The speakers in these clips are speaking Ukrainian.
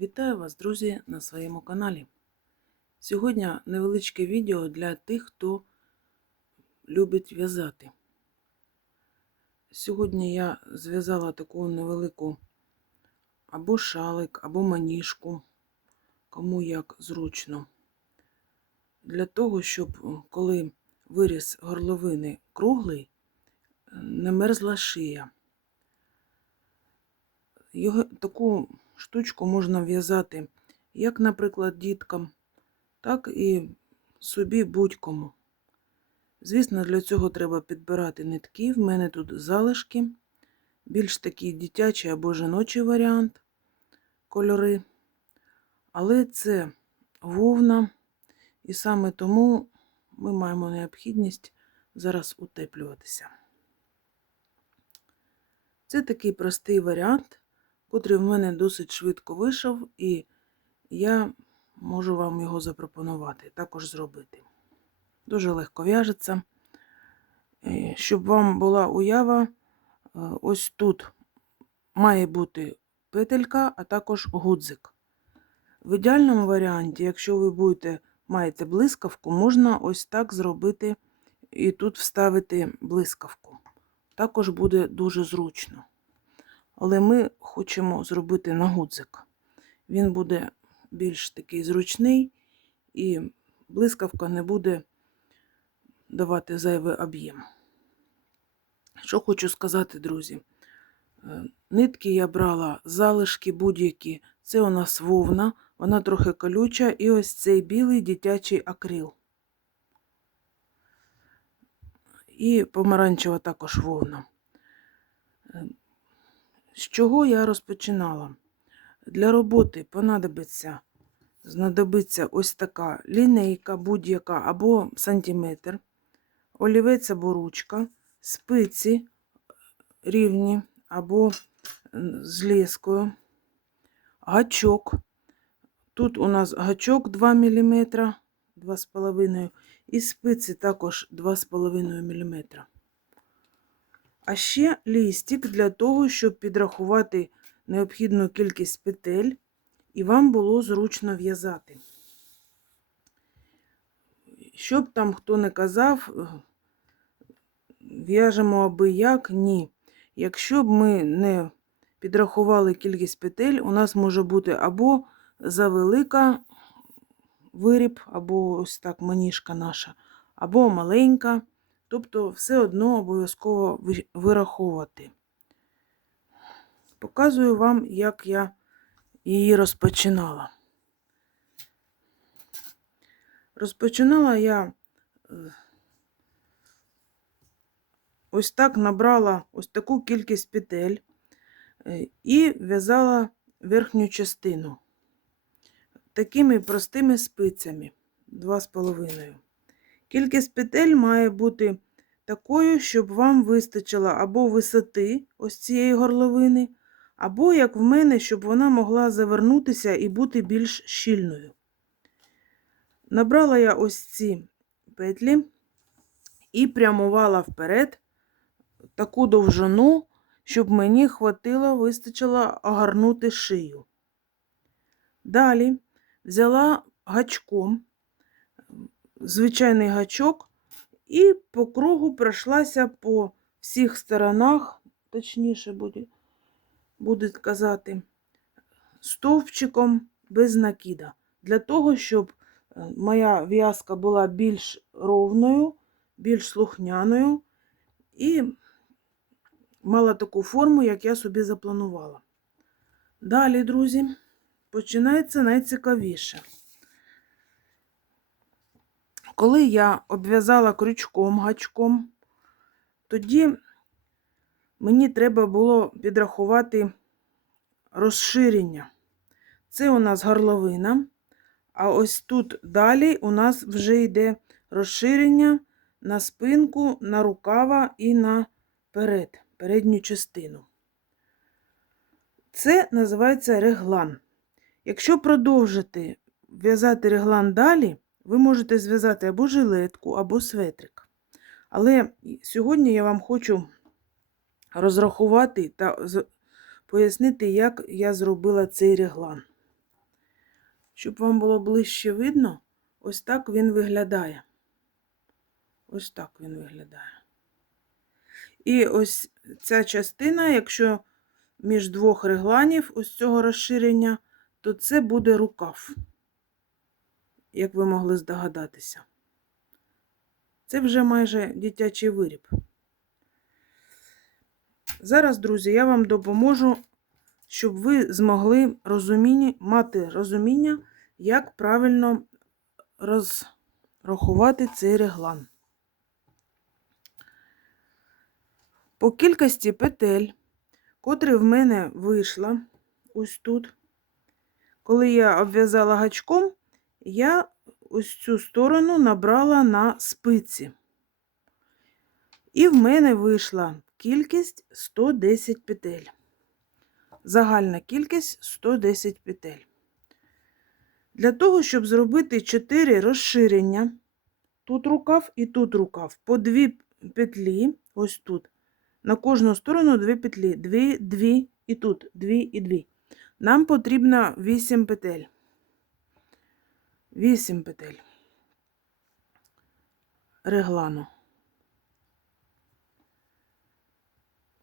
Вітаю вас, друзі, на своєму каналі. Сьогодні невеличке відео для тих, хто любить в'язати. Сьогодні я зв'язала таку невелику або шалик, або маніжку, кому як зручно. Для того, щоб коли виріс горловини круглий, не мерзла шия. Його таку штучку можна в'язати як, наприклад, діткам, так і собі будь-кому. Звісно, для цього треба підбирати нитки. В мене тут залишки, більш такий дитячий або жіночий варіант кольори. Але це вовна, і саме тому ми маємо необхідність зараз утеплюватися. Це такий простий варіант котрий в мене досить швидко вийшов, і я можу вам його запропонувати, також зробити. Дуже легко в'яжеться. Щоб вам була уява, е, ось тут має бути петелька, а також гудзик. В ідеальному варіанті, якщо ви будете маєте блискавку, можна ось так зробити і тут вставити блискавку. Також буде дуже зручно. Але ми хочемо зробити на гудзик. Він буде більш такий зручний, і блискавка не буде давати зайвий об'єм. Що хочу сказати, друзі? Е, нитки я брала залишки будь-які. Це у нас вовна, вона трохи колюча, і ось цей білий дитячий акрил. І помаранчева також вовна. З чого я розпочинала? Для роботи понадобиться, знадобиться ось така лінейка будь-яка або сантиметр, олівець або ручка, спиці рівні або з лескою, гачок. Тут у нас гачок 2 мм, 2,5 і спиці також 2,5 мм. А ще лістик для того, щоб підрахувати необхідну кількість петель, і вам було зручно в'язати. Щоб там хто не казав, в'яжемо аби як, ні. Якщо б ми не підрахували кількість петель, у нас може бути або завелика виріб, або ось так маніжка наша, або маленька. Тобто все одно обов'язково вираховувати. Показую вам, як я її розпочинала. Розпочинала я е, ось так набрала ось таку кількість петель е, і в'язала верхню частину такими простими спицями 2,5. Кількість петель має бути такою, щоб вам вистачило або висоти ось цієї горловини, або, як в мене, щоб вона могла завернутися і бути більш щільною. Набрала я ось ці петлі і прямувала вперед таку довжину, щоб мені хватило, вистачило огарнути шию. Далі взяла гачком звичайний гачок і по кругу пройшлася по всіх сторонах, точніше буде, буде казати, стовпчиком без накида. Для того, щоб е, моя в'язка була більш ровною, більш слухняною і мала таку форму, як я собі запланувала. Далі, друзі, починається найцікавіше. Коли я обв'язала крючком гачком, тоді мені треба було підрахувати розширення. Це у нас горловина, а ось тут далі у нас вже йде розширення на спинку, на рукава і на перед, передню частину. Це називається реглан. Якщо продовжити в'язати реглан далі, ви можете зв'язати або жилетку, або светрик. Але сьогодні я вам хочу розрахувати та пояснити, як я зробила цей реглан. Щоб вам було ближче видно, ось так він виглядає. Ось так він виглядає. І ось ця частина, якщо між двох регланів ось цього розширення, то це буде рукав, як ви могли здогадатися. Це вже майже дитячий виріб. Зараз, друзі, я вам допоможу, щоб ви змогли розуміння, мати розуміння, як правильно розрахувати цей реглан. По кількості петель, котрі в мене вийшла ось тут, коли я обв'язала гачком, я ось цю сторону набрала на спиці. І в мене вийшла кількість 110 петель. Загальна кількість 110 петель. Для того, щоб зробити 4 розширення, тут рукав і тут рукав, по 2 петлі, ось тут, на кожну сторону 2 петлі, 2, 2 і тут, 2 і 2. Нам потрібно 8 петель. 8 петель реглану.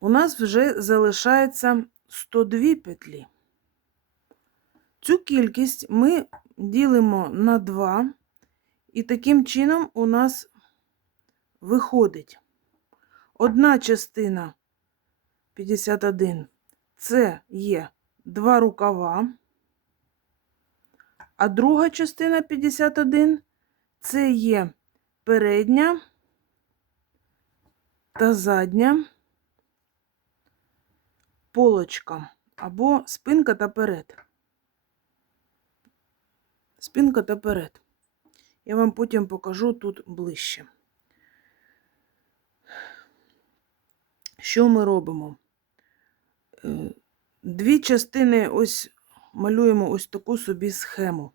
У нас вже залишається 102 петлі. Цю кількість ми ділимо на 2, і таким чином у нас виходить одна частина 51 це є два рукава, а друга частина 51 це є передня та задня полочка або спинка та перед. Спинка та перед. Я вам потім покажу тут ближче. Що ми робимо? Е, Дві частини ось малюємо ось таку собі схему.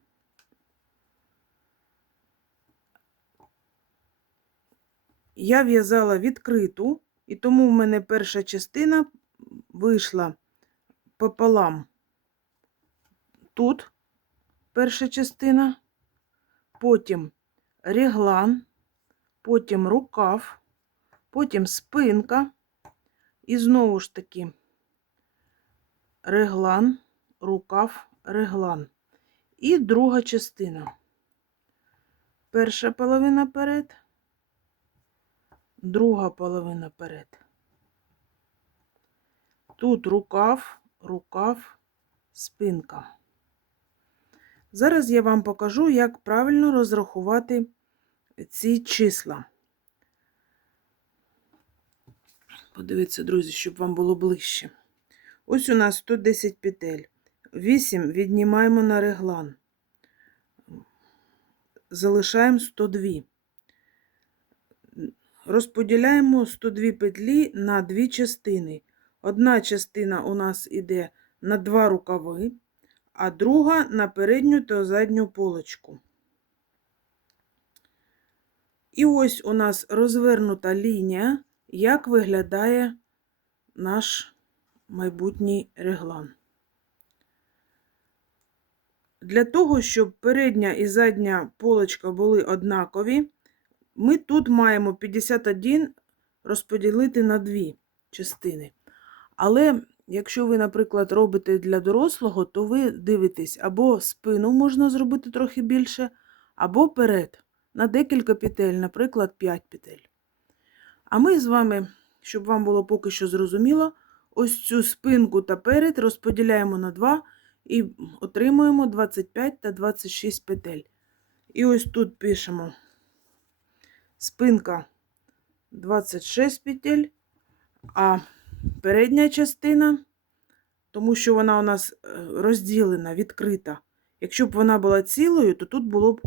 Я в'язала відкриту, і тому в мене перша частина вийшла пополам. Тут перша частина, потім реглан, потім рукав, потім спинка, і знову ж таки реглан, рукав, реглан. І друга частина. Перша половина перед, друга половина перед. Тут рукав, рукав, спинка. Зараз я вам покажу, як правильно розрахувати ці числа. Подивіться, друзі, щоб вам було ближче. Ось у нас 110 петель. 8 віднімаємо на реглан. Залишаємо 102. Розподіляємо 102 петлі на дві частини. Одна частина у нас іде на два рукави, а друга на передню та задню полочку. І ось у нас розвернута лінія, як виглядає наш майбутній реглан. Для того, щоб передня і задня полочка були однакові, ми тут маємо 51 розподілити на дві частини. Але якщо ви, наприклад, робите для дорослого, то ви дивитесь, або спину можна зробити трохи більше, або перед, на декілька петель, наприклад, 5 петель. А ми з вами, щоб вам було поки що зрозуміло, ось цю спинку та перед розподіляємо на 2 і отримуємо 25 та 26 петель. І ось тут пишемо спинка 26 петель, а передня частина, тому що вона у нас е, розділена, відкрита. Якщо б вона була цілою, то тут було б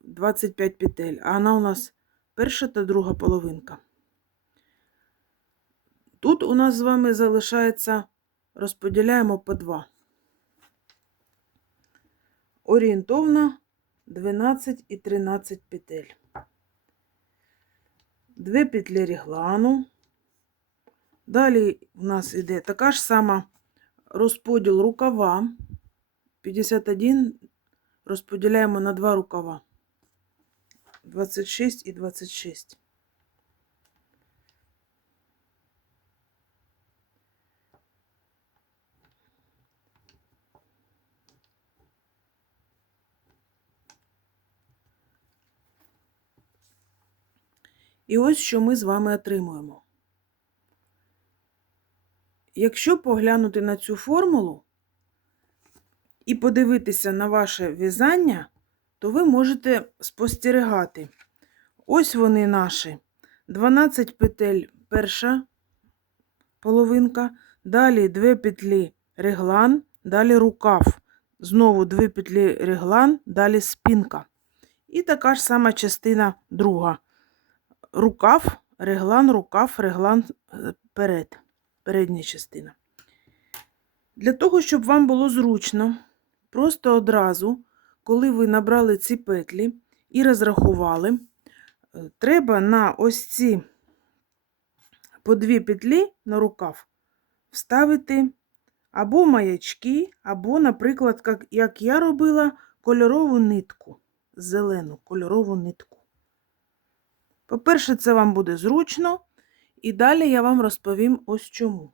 25 петель, а вона у нас перша та друга половинка. Тут у нас з вами залишається, розподіляємо по 2. Орієнтовно 12 і 13 петель. Дві петлі реглану. Далі у нас йде така ж сама розподіл рукава 51 розподіляємо на два рукава. 26 і 26. І ось що ми з вами отримуємо. Якщо поглянути на цю формулу і подивитися на ваше в'язання, то ви можете спостерігати. Ось вони наші. 12 петель перша половинка, далі 2 петлі реглан, далі рукав. Знову 2 петлі реглан, далі спинка. І така ж сама частина друга. Рукав, реглан, рукав, реглан е, перед, передня частина. Для того, щоб вам було зручно, просто одразу, коли ви набрали ці петлі і розрахували, е, треба на ось ці по дві петлі на рукав вставити або маячки, або, наприклад, як, як я робила, кольорову нитку, зелену кольорову нитку. По-перше, це вам буде зручно, і далі я вам розповім ось чому.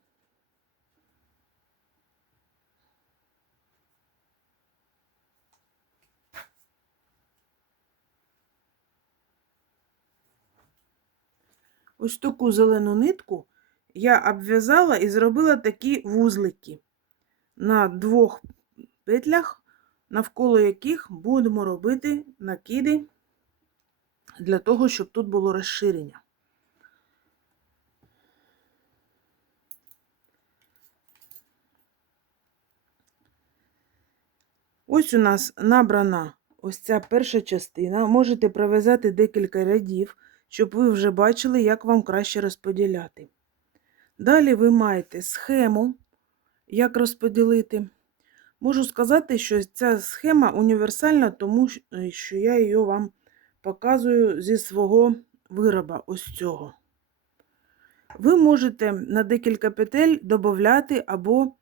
Ось таку зелену нитку я обв'язала і зробила такі вузлики на двох петлях, навколо яких будемо робити накиди для того, щоб тут було розширення. Ось у нас набрана ось ця перша частина. Можете пров'язати декілька рядів, щоб ви вже бачили, як вам краще розподіляти. Далі ви маєте схему, як розподілити. Можу сказати, що ця схема універсальна, тому що я її вам показую зі свого вироба ось цього. Ви можете на декілька петель додати або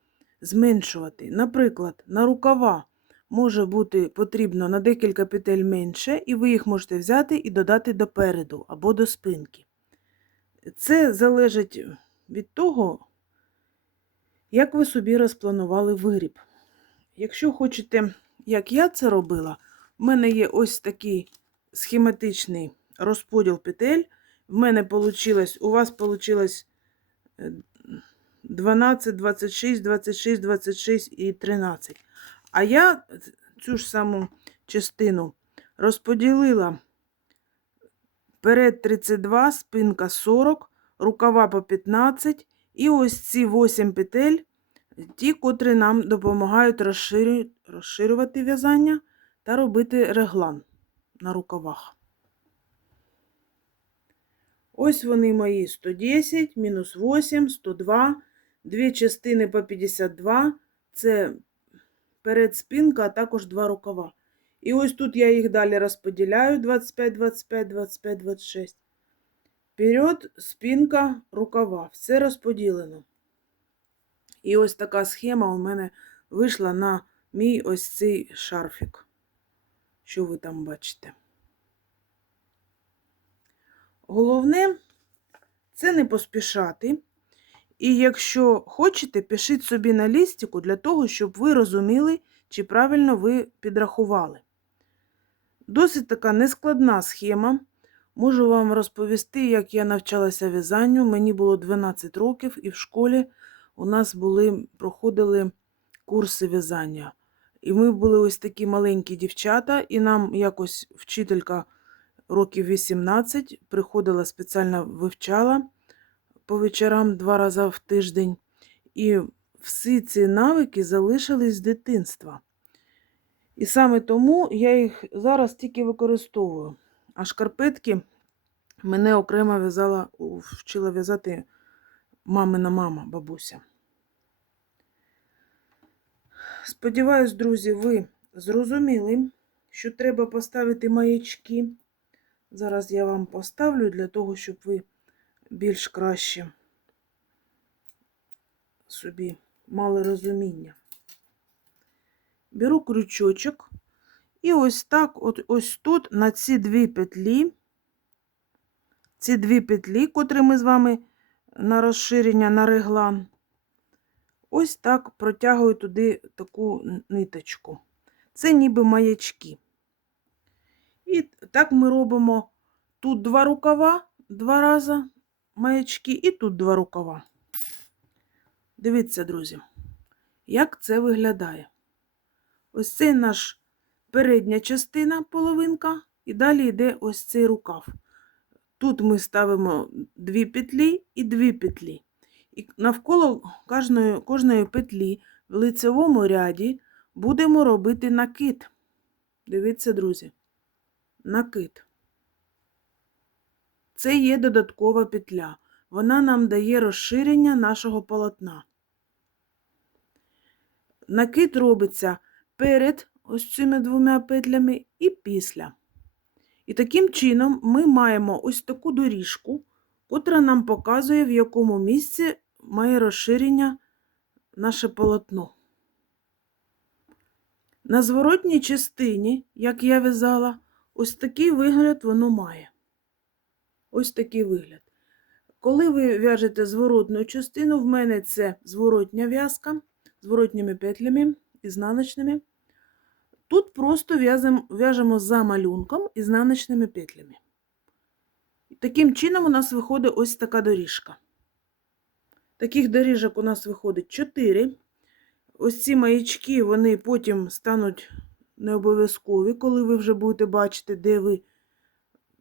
зменшувати. Наприклад, на рукава може бути потрібно на декілька петель менше, і ви їх можете взяти і додати допереду або до спинки. Це залежить від того, як ви собі розпланували виріб. Якщо хочете, як я це робила, в мене є ось такий схематичний розподіл петель. В мене получилось, у вас вийшло 12, 26, 26, 26 і 13. А я цю ж саму частину розподілила перед 32, спинка 40, рукава по 15, і ось ці 8 петель, ті, котрі нам допомагають розширювати в'язання та робити реглан на рукавах. Ось вони мої 110, мінус 8, 102, дві частини по 52, це перед спинка, а також два рукава. І ось тут я їх далі розподіляю 25, 25, 25, 26. Вперед, спинка, рукава. Все розподілено. І ось така схема у мене вийшла на мій ось цей шарфік, що ви там бачите. Головне це не поспішати. І якщо хочете, пишіть собі на лістику для того, щоб ви розуміли, чи правильно ви підрахували. Досить така нескладна схема. Можу вам розповісти, як я навчалася в'язанню. Мені було 12 років, і в школі у нас були, проходили курси в'язання. І ми були ось такі маленькі дівчата, і нам якось вчителька років 18 приходила спеціально вивчала по вечорам два рази в тиждень. І всі ці навики залишились з дитинства. І саме тому я їх зараз тільки використовую. А шкарпетки мене окремо в'язала, вчила в'язати мамина мама, бабуся. Сподіваюсь, друзі, ви зрозуміли, що треба поставити маячки. Зараз я вам поставлю для того, щоб ви більш краще собі мали розуміння. Беру крючочок І ось так, от ось тут, на ці дві петлі, ці дві петлі, котрі ми з вами на розширення на реглан, ось так протягую туди таку ниточку. Це ніби маячки. І так ми робимо тут два рукава, два рази маячки, і тут два рукава. Дивіться, друзі, як це виглядає. Ось це наш передня частина, половинка, і далі йде ось цей рукав. Тут ми ставимо дві петлі і дві петлі. І навколо кожної, кожної петлі в лицевому ряді будемо робити накид. Дивіться, друзі, накид. Це є додаткова петля. Вона нам дає розширення нашого полотна. Накид робиться перед ось цими двома петлями і після. І таким чином ми маємо ось таку доріжку, котра нам показує, в якому місці має розширення наше полотно. На зворотній частині, як я в'язала, ось такий вигляд воно має. Ось такий вигляд. Коли ви в'яжете зворотну частину, в мене це зворотня в'язка, зворотніми петлями, ізнаночними. Тут просто в'яжемо за малюнком ізнаночними петлями. Таким чином у нас виходить ось така доріжка. Таких доріжок у нас виходить 4. Ось ці маячки, вони потім стануть не обов'язкові, коли ви вже будете бачити, де ви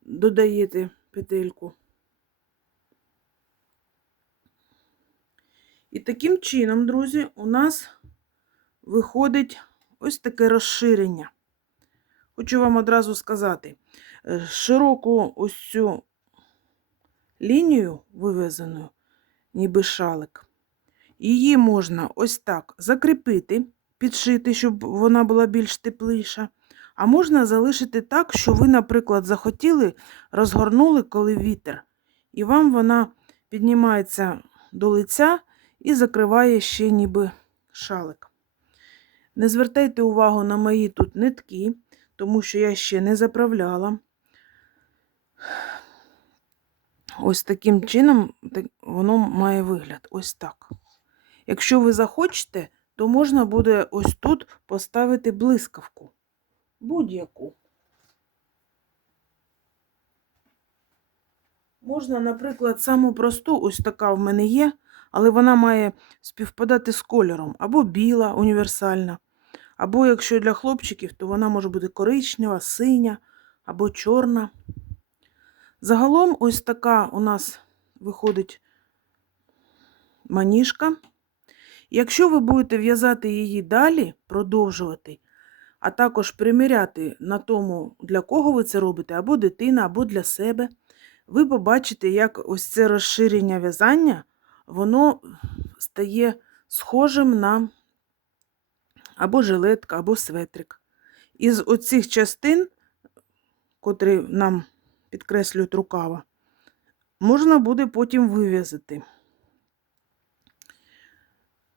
додаєте петельку. І таким чином, друзі, у нас виходить ось таке розширення. Хочу вам одразу сказати, е, широку ось цю лінію вивезену, ніби шалик, її можна ось так закріпити, підшити, щоб вона була більш тепліша. А можна залишити так, що ви, наприклад, захотіли, розгорнули, коли вітер, і вам вона піднімається до лиця і закриває ще ніби шалик. Не звертайте увагу на мої тут нитки, тому що я ще не заправляла. Ось таким чином воно має вигляд. Ось так. Якщо ви захочете, то можна буде ось тут поставити блискавку. Будь-яку. Можна, наприклад, саму просту, ось така в мене є, але вона має співпадати з кольором. Або біла, універсальна. Або якщо для хлопчиків, то вона може бути коричнева, синя або чорна. Загалом, ось така у нас виходить маніжка. Якщо ви будете в'язати її далі, продовжувати, а також приміряти на тому, для кого ви це робите, або дитина, або для себе, ви побачите, як ось це розширення в'язання, воно стає схожим на або жилетка, або светрик. Із оцих частин, котрі нам підкреслюють рукава, можна буде потім вив'язати.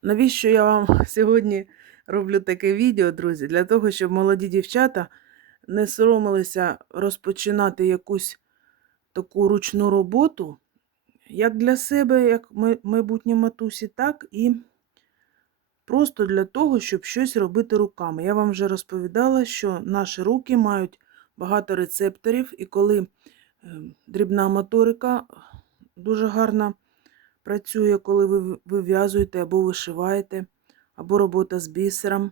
Навіщо я вам сьогодні роблю таке відео, друзі? Для того, щоб молоді дівчата не соромилися розпочинати якусь таку ручну роботу, як для себе, як май- майбутні матусі, так і просто для того, щоб щось робити руками. Я вам вже розповідала, що наші руки мають багато рецепторів, і коли е, дрібна моторика дуже гарно працює, коли ви вив'язуєте або вишиваєте, або робота з бісером.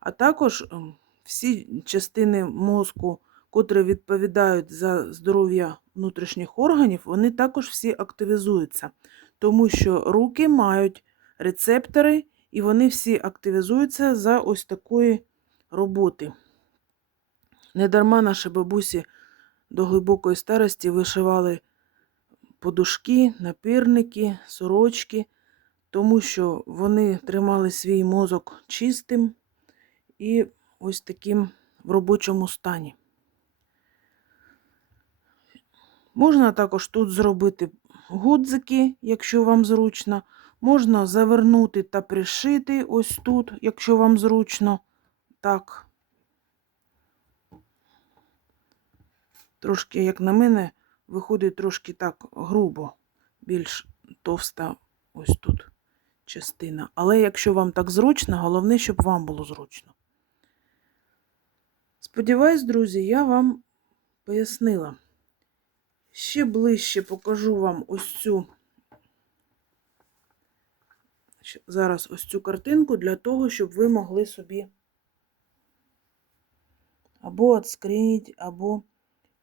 А також ем, всі частини мозку, котрі відповідають за здоров'я внутрішніх органів, вони також всі активізуються, тому що руки мають рецептори, і вони всі активізуються за ось такої роботи. Недарма наші бабусі до глибокої старості вишивали подушки, напірники, сорочки, тому що вони тримали свій мозок чистим і ось таким в робочому стані. Можна також тут зробити гудзики, якщо вам зручно. Можна завернути та пришити ось тут, якщо вам зручно. Так. Трошки, як на мене, виходить трошки так грубо, більш товста ось тут частина. Але якщо вам так зручно, головне, щоб вам було зручно. Сподіваюсь, друзі, я вам пояснила. Ще ближче покажу вам ось цю зараз ось цю картинку для того, щоб ви могли собі або отскрініть, або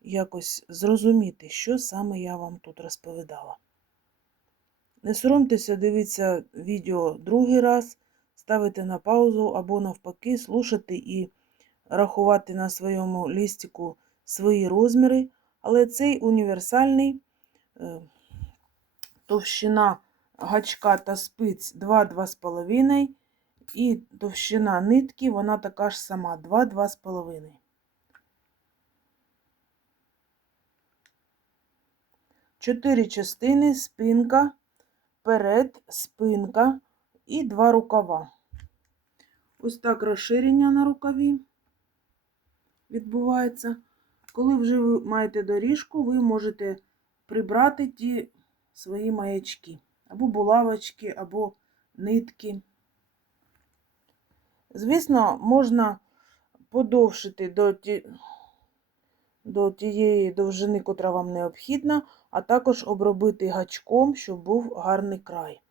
якось зрозуміти, що саме я вам тут розповідала. Не соромтеся, дивіться відео другий раз, ставити на паузу або навпаки, слушати і рахувати на своєму лістику свої розміри, але цей універсальний е, товщина гачка та спиць 2-2,5 і товщина нитки, вона така ж сама 2-2,5. Чотири частини, спинка, перед, спинка і два рукава. Ось так розширення на рукаві відбувається. Коли вже ви маєте доріжку, ви можете прибрати ті свої маячки. Або булавочки, або нитки. Звісно, можна подовшити до, ті... до тієї довжини, котра вам необхідна, а також обробити гачком, щоб був гарний край.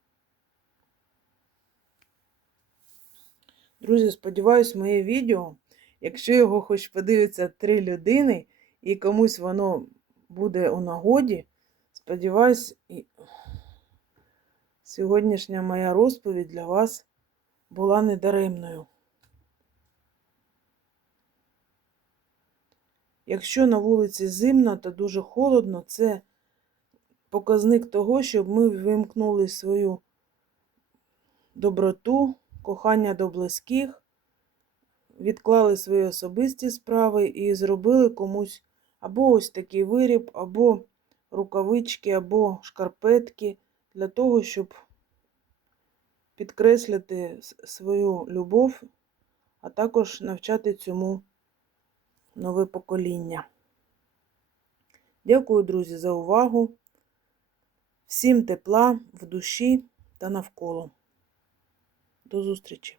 Друзі, сподіваюсь, моє відео, якщо його хоч подивиться три людини і комусь воно буде у нагоді, сподіваюсь, і сьогоднішня моя розповідь для вас була недаремною. Якщо на вулиці зимно та дуже холодно, це показник того, щоб ми вимкнули свою доброту, кохання до близьких, відклали свої особисті справи і зробили комусь або ось такий виріб, або рукавички, або шкарпетки для того, щоб підкреслити свою любов, а також навчати цьому нове покоління. Дякую, друзі, за увагу. Всім тепла в душі та навколо. До зустрічі!